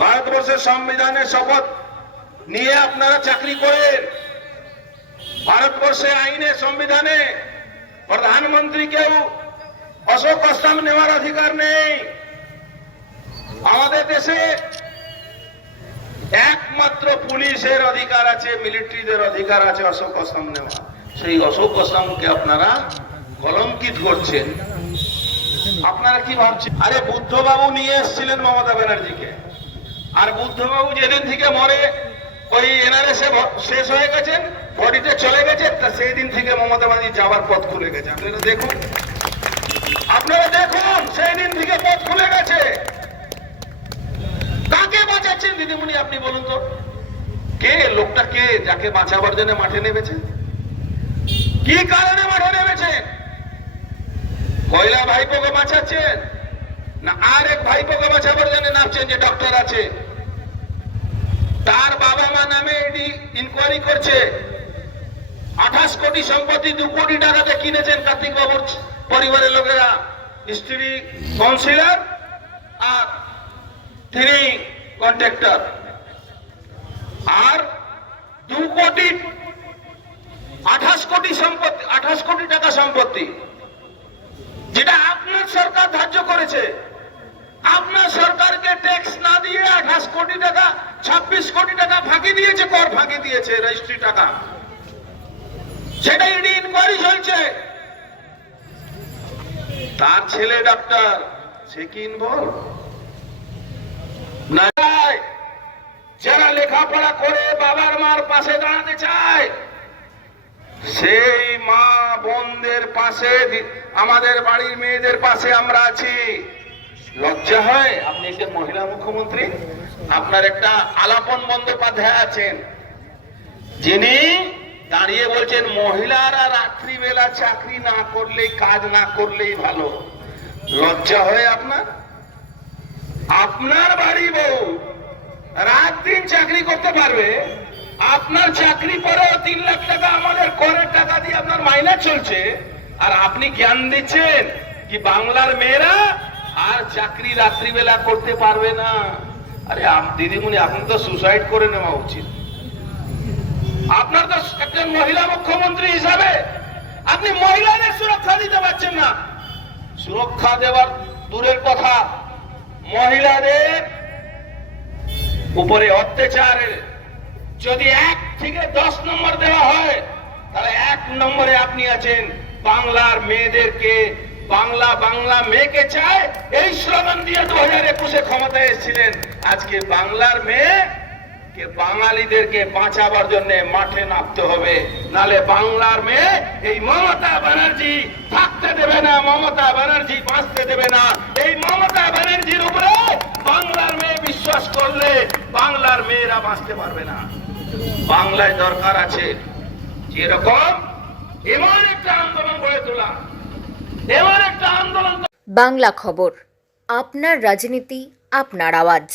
ভারতবর্ষের সংবিধানের শপথ নিয়ে আপনারা চাকরি করেন। ভারতবর্ষে আইনে সংবিধানে প্রধানমন্ত্রীকেও অশোক স্তম্ভ নেওয়ার অধিকার নেই। আমাদের দেশে একমাত্র পুলিশের অধিকার আছে, মিলিটারিদের অধিকার আছে অশোক স্তম্ভ নেওয়া। সেই অশোক স্তম্ভকে আপনারা কলঙ্কিত করছেন। আপনারা কি ভাবছেন? আরে বুদ্ধবাবু নিয়ে এসেছিলেন মমতা ব্যানার্জিকে, আর বুদ্ধবাবু যেদিন থেকে মরে ওই এনআরএসে শেষ হয়ে গেছেন, বডিতে চলে গেছে, সেই দিন থেকে মমতা ব্যানার্জি যাওয়ার পথ খুলে গেছে। আপনারা দেখুন, সেই দিন থেকে পথ খুলে গেছে। কাকে বাঁচাচ্ছেন দিদিমণি আপনি বলুন তো? কে লোকটা, কে যাকে বাঁচাবার জন্য মাঠে নেমেছে? কি কারণে মাঠে নেমেছেন? কয়লা ভাইপোকে বাঁচাচ্ছেন না আর এক ভাইপোকে বাঁচাবার জন্য নামছেন যে ডক্টর আছে? তার বাবা মা নামে এডি ইনকোয়ারি করছে। 28 কোটি সম্পত্তি 2 কোটি টাকাতে কিনেছেন কার্তিক বাবুর পরিবারের লোকেরা, স্ত্রী কাউন্সিলর আর তিনি কন্ট্রাক্টর। আর 28 কোটি সম্পত্তি, 28 কোটি টাকা সম্পত্তি, যেটা আপনার সরকার ধার্য করেছে। আপনার সরকারকে ট্যাক্স না দিয়ে 28 কোটি টাকা, 26 কোটি টাকা ফাঁকি দিয়েছে, কর ফাঁকি দিয়েছে, রেজিস্ট্রি টাকা। সেটা ইডি ইনকোয়ারি চলছে। তার ছেলে ডাক্তার, সে কি ইনভলভ না? যারা লেখাপড়া করে বাবার মার পাশে দাঁড়াতে চায়, সেই মা বোনদের পাশে, আমাদের বাড়ির মেয়েদের পাশে আমরা আছি। লজ্জা হয়? আপনি একজন মহিলা মুখ্যমন্ত্রী, আপনার একটা আলাপন বন্দ্যোপাধ্যায় আছেন, যিনি দাঁড়িয়ে বলছেন মহিলারা রাত্রিবেলা চাকরি না করলেই, কাজ না করলেই ভালো। লজ্জা হয় আপনার? আপনার বাড়ি বউ রাত দিন চাকরি করতে পারবে, আপনার চাকরি পরেও 3 লাখ টাকা আমাদের করের টাকা দিয়ে আপনার মাইনে চলছে, আর আপনি জ্ঞান দিচ্ছেন কি বাংলার মেয়েরা আর চাকরি রাত্রিবেলা করতে পারবে না। আরে দিদিমণি, আপনি তো সুসাইড করে নেওয়া উচিত। আপনার তো একজন মহিলা মুখ্যমন্ত্রী হিসাবে আপনি মহিলাদের সুরক্ষা দিতে পারছেন না। সুরক্ষা দেওয়ার দূরের কথা, মহিলাদের উপরে অত্যাচারের যদি 1 থেকে 10 নম্বর দেওয়া হয়, তাহলে 1 নম্বরে আপনি আছেন। বাংলার মেয়েদেরকে, বাংলা মেয়েকে চায়, এই স্লোগান দিয়ে 2021-এ ক্ষমতায় এসেছিলেন। আজকে বাংলার মেয়ে কে, বাঙালিদেরকে বাঁচাবার জন্য মাঠে নামতে হবে, নালে বাংলার মেয়ে এই মমতা ব্যানার্জি থাকতে দেবে না, মমতা ব্যানার্জি বাঁচতে দেবে না। এই মমতা ব্যানার্জির উপরে বাংলার মেয়ে বিশ্বাস করলে বাংলার মেয়েরা বাঁচতে পারবে না। বাংলায় দরকার আছে যেরকম এমন একটা আন্দোলন গড়ে তোলা, এমন একটা আন্দোলন। বাংলা খবর, আপনার রাজনীতি, আপনার আওয়াজ।